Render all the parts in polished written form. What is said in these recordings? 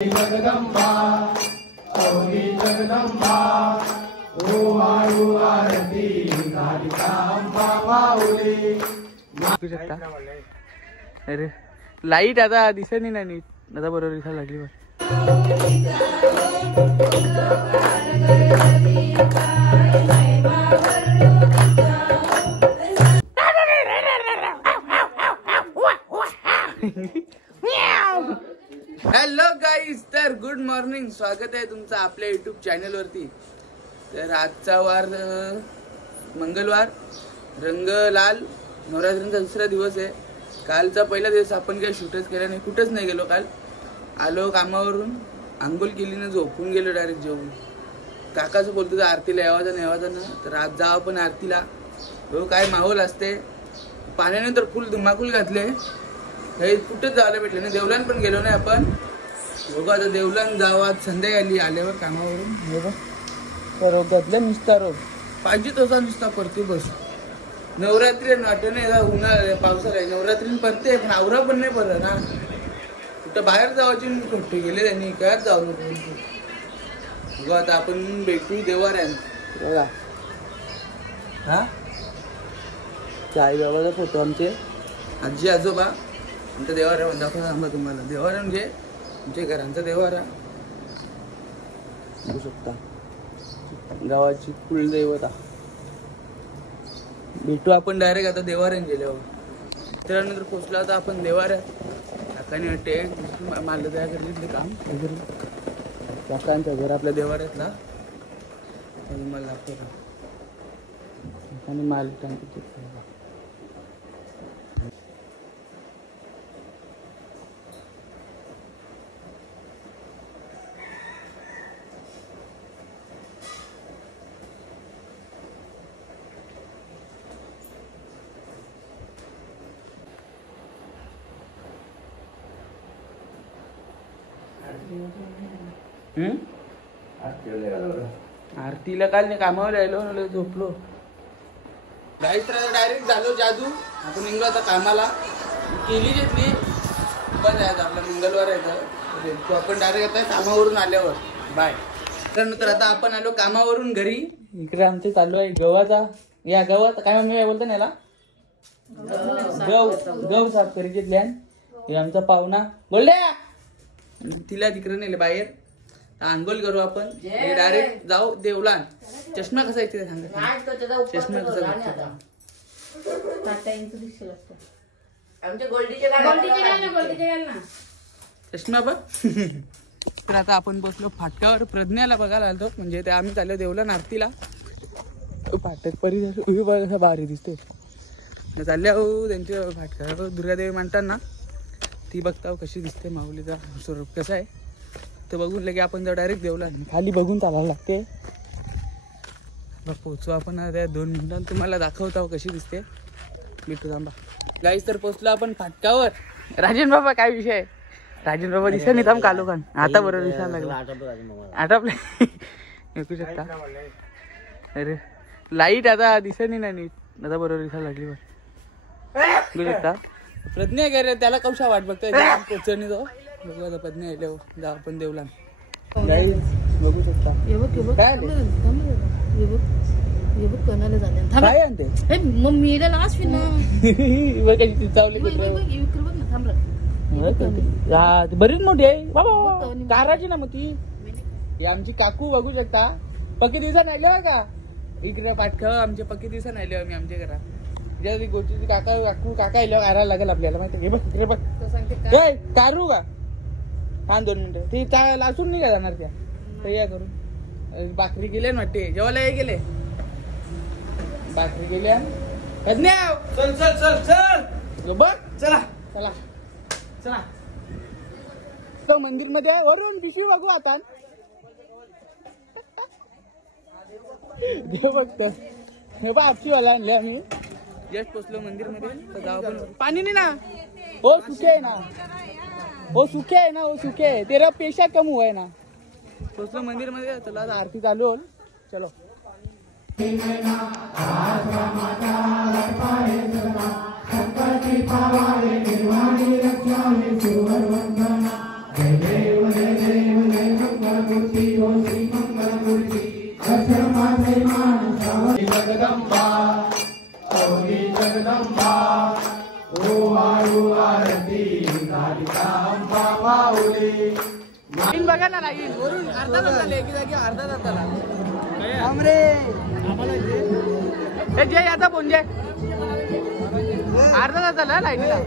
जगदंबा गौरी जगदंबा ओ आरती कालिका अंबा माऊली. अरे लाईट आता दिसत नाही ना नीट. आता बरोबर दिसायला लागली. हॅलो गाईज, तर गुड मॉर्निंग. स्वागत आहे तुमचं आपल्या युट्यूब चॅनल वरती. तर आजचा वार मंगळवार, रंग लाल, नवरात्रीचा दुसरा दिवस आहे. कालचा पहिला दिवस आपण काही शूटच केला नाही, कुठंच नाही गेलो. काल आलो कामावरून, आंघोळ केली ना झोपून गेलो डायरेक्ट जेवून. काकाचं बोलतो तर आरतीला यावाचा ना, तर आज जाऊ आपण आरतीला. हो काय माहोल असते. पाण्याने तर फुल धुमाकूल घातले. काही कुठंच जायला भेटलं नाही. देवलान पण गेलो नाही आपण. बघू आता देवलान जाऊ आज संध्याकाळी आल्यावर कामावरून. बघा तर घातल्या नुसता रोग पाहिजे तसा नुसता परती बस. नवरात्री वाटत नाही, उन्हाळा पावसाळा नवरात्री परते, पण आवरा पण नाही बरं ना. कुठं बाहेर जावाची खोटे गेले त्यांनी, काय जाऊ नको. बघू आता आपण भेटू देवाऱ्यान. बघा हा आई बाबाचा फोटो, आमचे आजी आजोबा. आमच्या देवाऱ्या दाखवा सांगा तुम्हाला. देवारा म्हणजे आमच्या घरांचा देवारा बघू शकता. गावाची कुलदैवता. भेटू आपण डायरेक्ट आता देवाऱ्यात गेल्यावर. त्यानंतर पोचला होता आपण देवाऱ्यात. काकाने वाटते माल तयार करले काम काकांचं घर आपल्या देवाऱ्यातला. मला दाखवता काकाने माल टाकतो. आरतीला काल नाही कामावर राहिलो, झोपलो. डायरेक्ट झालो जादू. आपण निघलो आता कामाला. केली घेतली बस आहे आपला मंगळवार आहे. तो आपण डायरेक्ट आता कामावरून आल्यावर बाय. त्यानंतर आता आपण आलो कामावरून घरी. इकडे आमचं चालू आहे गव्हाचा. या गव्हाचा काय म्हणून बोलतो ना याला, गव साफ करीचे प्लॅन. हे आमचा पाहुणा बोलल्या तिला तिकडे नेले बाहेर. आंघोळ करू आपण. डायरेक्ट जाऊ देवलान. चष्मा कसा येते सांगा. चष्मा कसा चष्मा बघ. तर आता आपण बसलो फाटकावर. प्रज्ञाला बघायला आलो, म्हणजे ते आम्ही चाललो देवलान आरतीला. फाटक परिसर भारी दिसते. चालल्या त्यांच्या फाटकावर दुर्गादेवी म्हणतात ना, ती बघता कशी दिसते. माऊलीचा स्वरूप कसा आहे ते बघून लगे आपण जाऊ डायरेक्ट देवला. खाली बघून चालायला लागते. पोचू आपण त्या 2 मिनिटांत. तुम्हाला दाखवता कशी दिसते. भेटू थांबा गाईस. तर पोचलो आपण फाटकावर. राजन बाबा काय विषय आहे. राजन बाबा दिसत नाही थांब कालो खान. आता बरोबर दिसायला लागला. आटपले ऐकू शकता. अरे लाईट आता दिसत नाही ना नीट. आता बरोबर दिसायला लागली. बघू शकता. प्रज्ञा गेले त्याला कौशा वाट बघतोय. पोचणी जाऊ बघू आता. प्रज्ञा येईल जाऊ आपण देवला. बघू शकता काय आणते बरीच मोठी आहे बाबा. काराची ना मग ती. आमची काकू बघू शकता. पक्की दिवसात आले का इकडे पाठकाव. आमच्या पक्की दिवसात आले आम्ही आमच्या घरात. ज्या गोष्टी काका आल्यावर कारायला लागेल आपल्याला माहिती. हे बघ इकडे बघ. कारू का हा 2 मिनिटं. ती लासून नाही का जाणार त्या. तयार करून भाकरी गेल्या ना वाटते. जेवायला हे गेले भाकरी गेल्या. चल चल चल चल बघ. चला चला चला. तो मंदिर मध्ये आहे. वरून पिशवी बघू आता. देव बघतो. हे बघ आजचीवाला आणले आम्ही. जस्ट पोचलो मंदिर मध्ये. पाणी नाही ना. हो सुखे आहे ना. वो सुखे है ना. वो सुखे है. तेरा पेशा कम हुआ है ना. पोचलो मंदिर मध्ये. चला आरती चालू होल. चलो. जय देव जय देव लाईन बघा ना, लाईन वरून अर्धा तास झाले, एकी जागी अर्धा तास झाला. हे जय आता फोन जय, अर्धा तास झाला लाईनीला.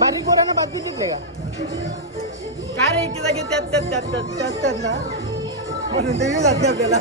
बारीक पोरांना बाजू शिकले का काय रे, एकी जागी त्यात त्यात त्यात त्यात त्यात ना म्हणून ते जाते आपल्याला.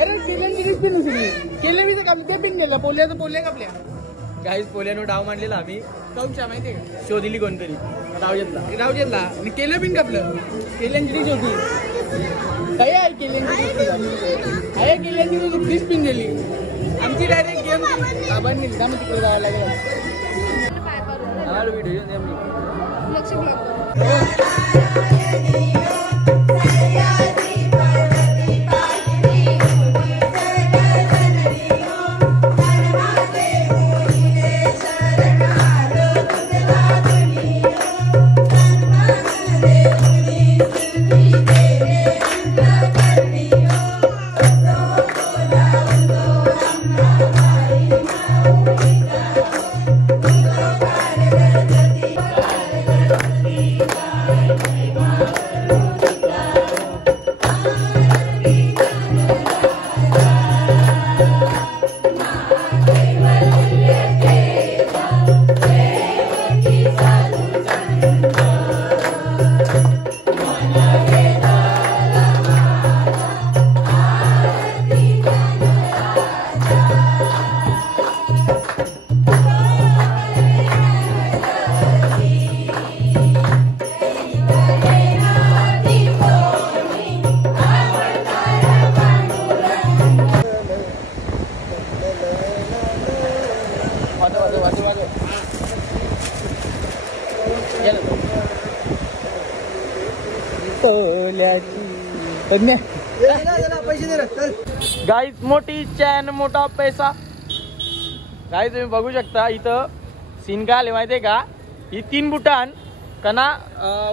अरे केल्याची पिन उचलली, केले मी काम ते पिन गेलं, पोल्याचं पोल्या कापल्या. काहीच पोल्यानं डाव मांडलेला आम्ही, काऊच्या माहितीये का, शोधली कोणतरी डाव घेतला आणि केलं पिन कापलं. केल्यांची डिश होती काय आहे, केल्यांची डिश पिन गेली आमची. डायरेक्ट गेम बाबांनी निघाम तिकडे जावं लागेल. व्हिडिओ गाईज मोठी चॅन मोठा पैसा. गाईज तुम्ही बघू शकता इथं सीन काय आले माहितीये का, ही 3 बुटान कना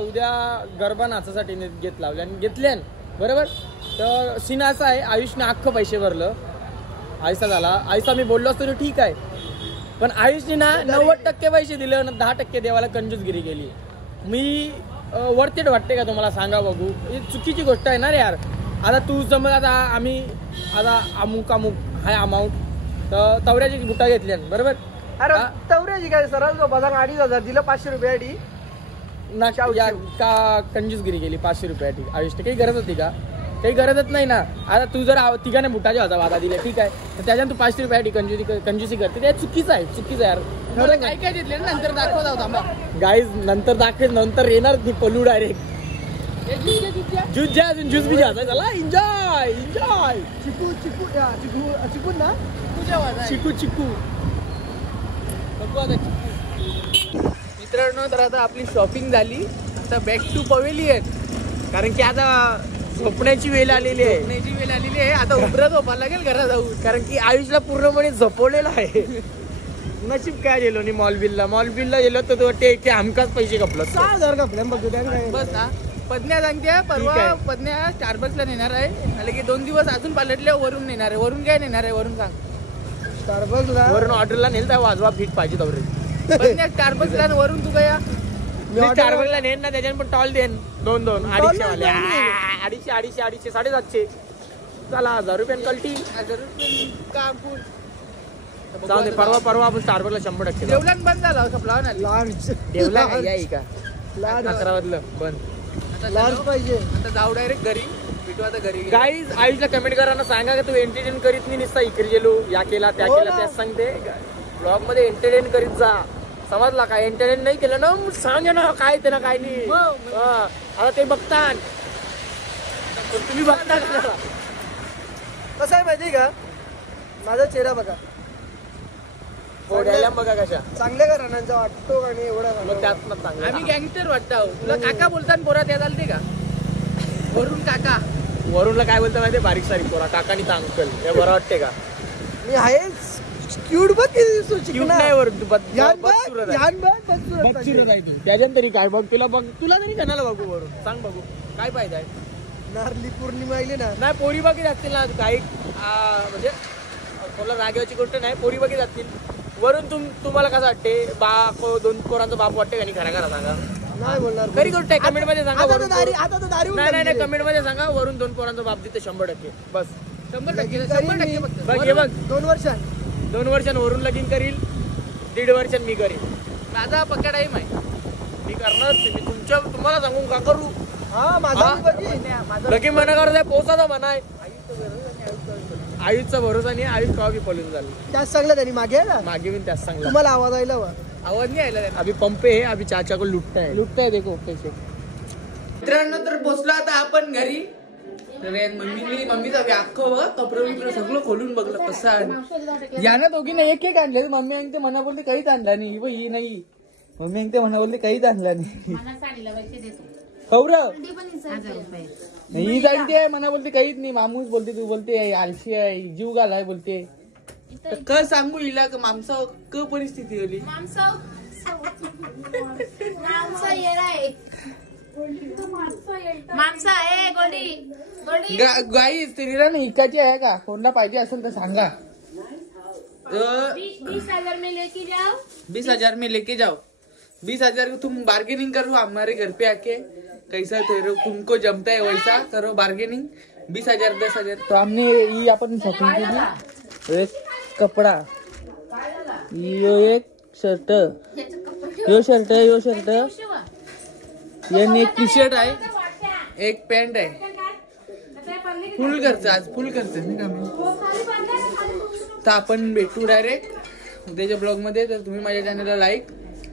उद्या गरबा नाचासाठी घेतल्यान बरोबर. तर सीन असा आहे, आयुषने अख्खं पैसे भरलं, आयुषा झाला. आयुषा मी बोललो असतो ठीक आहे, पण आयुषने ना 90% पैसे दिले आणि 10% देवाला कंजूसगिरी केली. मी वर्तेड वाटते का तुम्हाला, सांगा बघू. ही चुकीची गोष्ट आहे ना रे यार. आता तू समज आता आम्ही आता अमुक हाय अमाऊंट तर तवऱ्याची बुटा घेतल्या बरोबर. अरे तवऱ्याची काय सरळ जो बाजार 2,500 दिलं 500 रुपयासाठी ना का कंजूसगिरी केली 500 रुपयासाठी. आयुष्य काही गरज होती का, काही गरजच नाही ना. आता तू जर तिघाने बुटाचे होता वादा दिले ठीक आहे, तर त्याच्यानं तू 500 रुपयासाठी कंजूसी करते, ते चुकीचं आहे यार. काय काय घेतले नंतर दाखवत होता गाईज, नंतर येणार ती पलू डायरेक्ट ज्यूस ज्या अजून ज्यूस बी घ्यायचा. चला एन्जॉय चिकू ना चिकू बघू आता मित्रांनो. तर आता आपली शॉपिंग झाली, आता बॅक टू पवेलियन, कारण की आता झोपण्याची वेळ आलेली आहे. आता उभरं झोपायला लागेल घरात जाऊन, कारण की आयुषला पूर्णपणे झोपवलेलं आहे. नशीब काय गेलो नाही मॉल बिलला गेलो तर ते हमकाच पैसे कपलं 6,000 कपले बस ना. पद्न्या सांगते परवा पद्न्या स्टारबक्सला नेणार आहे, आले की 2 दिवस अजून पालटले वरून नेणार आहे. वरून काय नेणार आहे, वरून सांग. स्टारबक्सला वरून ऑर्डरला नेल तर वाजवा फिट पाहिजे तवरे. पद्न्या स्टारबक्सला वरून तू काय स्टारबक्सला नेन ना, त्याच्यानं पण टॉल देन 2-2 250 वाले 250 750 चला 1000 रुपये कल्टी 1000 रुपये कापूर. जाऊ दे, परवा आपण स्टारबक्सला 100% देवलान बंद झाला कपला ना. लार्ज देवला आहे का, लार्ज 11 वाजलं बंद, लार्ज पाहिजे. आता जाऊ डायरेक्ट घरी, भेटू आता घरी. गाईज आयुषला कमेंट करा ना, सांगा का तू एंटरटेन करीत नाही, निसता इकडे गेलो या केला त्या केला त्याच सांगते. ब्लॉग मध्ये एंटरटेन करीत जा, समजला का. एंटरटेन नाही केलं ना सांग ना काय ते ना काय नाही. आता ते बघतात, तुम्ही बघता कसं आहे माहिती का, माझा चेहरा बघा, बघा कशा चांगल्या घराण्यांचा वाटतो आणि एवढा त्यात आम्ही गँगस्टर वाटतो. तुला काका बोलताना पोरा त्या चालते का, वरून काका. वरूनला काय बोलता माहिती, बारीक सारीक पोरा काकानी तर अंकल, हे बरं वाटते का. मी आहेच क्यूट बघ, नाही वरून तू त्याच्यानंतरी काय बघ, तुला तरी कणाला बघू वरून सांग, बघू काय पाहिजे आहे. नारली पौर्णिमा आली ना, नाही पोरी बाकी असतील ना काही, म्हणजे दाखवलं. रागाची गोष्ट नाही, पोरी बघी जातील. वरून तुम्हाला कसं वाटते? दोन पोरांचा बाप वाटते का नाही? खरा खरा सांगा. नाही बोलणार. खरी गोष्ट आहे, कमेंट मध्ये सांगा. आता वरून तर दारी- आता तर दारी होऊन नाही टाकली. कमेंट मध्ये सांगा. वरून 2 पोरांचा बाप देते 100%. बस 100% लगीन 100% करीन फक्त. मी. बघ हे बघ, 2 वर्षात 2 वर्षांवरून लगीन करील, 1.5 वर्षांत मी करीन. माझा पक्का टाईम आहे, मी करणार. मी तुम्हाला सांगू का करू? हा माझा हा? मी बघीन. लगीन मना करत पोचाचा म्हणाय. आयुषचा भरोसा नाही, आयुष कवा बी पळून झालं. त्याच सांगलं त्यांनी मागे आहे ना, मागे मी त्याच सांगला. तुम्हाला आवाज आयला हवा. आवाज नहीं आयला. अभी पंपे है, अभी चाचा को लुटता है देखो पैसे. मित्रांनो तर पोचलो आता आपण घरी. मम्मीचा अख्खं कपडे बिपडे सगळं खोलून बघलं कसं आहे. या ना दोघीने एक एक आणले. मम्मी अंगते मना बोलते काहीच आणला नाही. ही नाही, मम्मी अंगते मना बोलते काहीच आणला नाही. ही जाणते मना बोलते काहीच नाही. मामूस बोलते, तू बोलते आलशी आहे, जीव घालाय बोलते. तर क सांगू हिला का माणसा क परिस्थिती होली. गाईस तिला ना इकाची आहे का? कोणला पाहिजे असेल तर सांगा. 20,000 में लेके जाओ. 20,000 में लेके जाओ. 20,000 तुम बार्गेनिंग करो हमारे घर पे आके. कैसा तुमको जमता है वैसा करो बार्गेनिंग. 20,000 10,000. तो हमने ये अपन शॉपिंग केली. एक कपडा, यो एक शर्ट, यो शर्ट, एक टी शर्ट आहे, एक पॅन्ट आहे. फुल खर्च, आज फुल खर्च नाही का मी. तर आपण भेटू डायरेक्ट उद्याच्या ब्लॉग मध्ये. तर तुम्ही माझ्या चॅनलला लाईक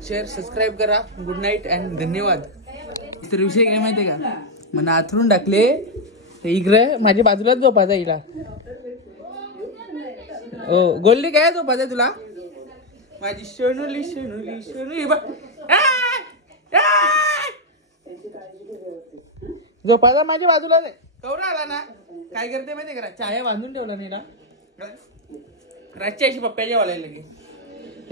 शेअर सबस्क्राईब करा. गुड नाईट अँड धन्यवाद. तर विषय काय माहितीये का, मला आथरून टाकले इकडे माझ्या बाजूलाच झोपायचा हिला. ओ गोल्डी काय झोपायचा तुला? माझी शनुली शनुली शनुली झोपायचा माझ्या बाजूला नाही. कवरा आला ना, काय करते माहितीये का, चाया बांधून ठेवला नाही ना रातच्या अशी पप्प्याच्या वालायला लगे.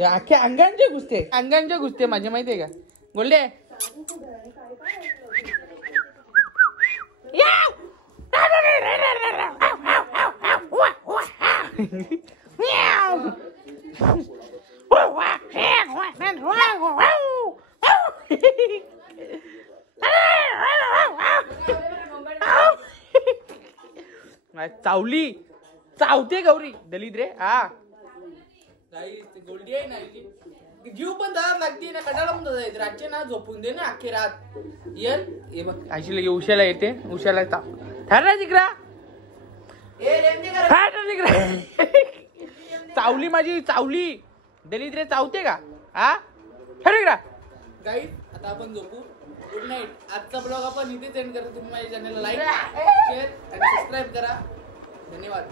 अख्ख्या अंगांचे घुसते माझे माहितीये का गोल्डे. चावली चावते गौरी दलित रे. हा गोल्डी आहे ना, जीव पण दारात लागते ना, कटाला पण जायचं. रातचे ना झोपून दे ना अख्खी रात. ये बघ अशी लगे उशाला येते. उशाला ठरला जिकरा चावली माझी चावली दलित रे. चावते का? हा ठरव गाईड. आता आपण झोपू. Good night. आजचा ब्लॉग आपण इथे एंड करू. तुम्ही माझ्या चॅनलला लाईक शेअर आणि सबस्क्राईब करा. धन्यवाद.